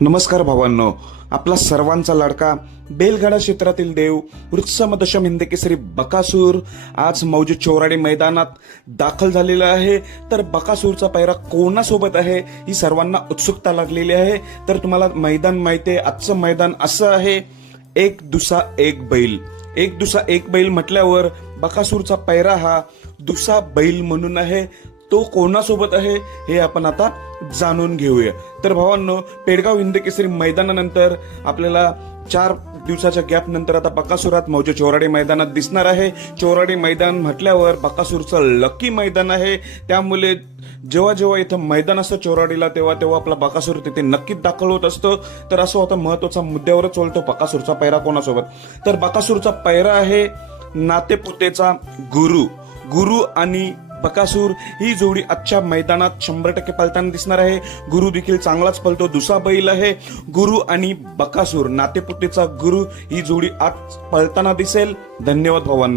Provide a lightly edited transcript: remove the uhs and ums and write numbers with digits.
नमस्कार भावांनो, आपला सर्वांचा लाडका बेलगाडा क्षेत्रातील देव वृत्सम दशम हिंदकेसरी बकासूर आज मौजे चोराडी मैदानात दाखल झालेला आहे। तर बकासूरचा पैरा कोणासोबत आहे ही सर्वांना उत्सुकता लागलेली आहे। तर तुम्हाला मैदान माहिती आहे, आजचं मैदान असं आहे, एक दुसा एक बैल। एक दुसा एक बैल म्हटल्यावर बकासूरचा पैरा हा दुसा बैल म्हणून आहे। तो कोणासोबत आहे हे आपण आता जाणून घेऊया। तर भावांनो, पेडगाव हिंदकेसरी मैदानानंतर आपल्याला 4 दिवसाच्या गॅप नंतर आता बकासूरात मौजे चोराडी मैदानात दिसणार आहे। चोराडी मैदान म्हटल्यावर बकासूरचं लकी मैदान आहे, त्यामुळे जेव्हा जेव्हा इथं मैदान असतं चोराडीला तेव्हा तेव्हा आपला बकासूर तिथे नक्कीच दाखल होत असतो। तर असं होतं, महत्वाचा मुद्द्यावरच बोलतो, बकासूरचा पैरा कोणासोबत। तर बकासूरचा पैरा आहे नातेपुतेचा गुरु आणि बकासूर ही जोडी आजच्या मैदानात 100% पळताना दिसणार आहे। गुरु देखील चांगलाच पळतो, दुसरा बैल आहे। गुरु आणि बकासूर नातेपुतेचा गुरु ही जोडी आज पळताना दिसेल। धन्यवाद भावांनो।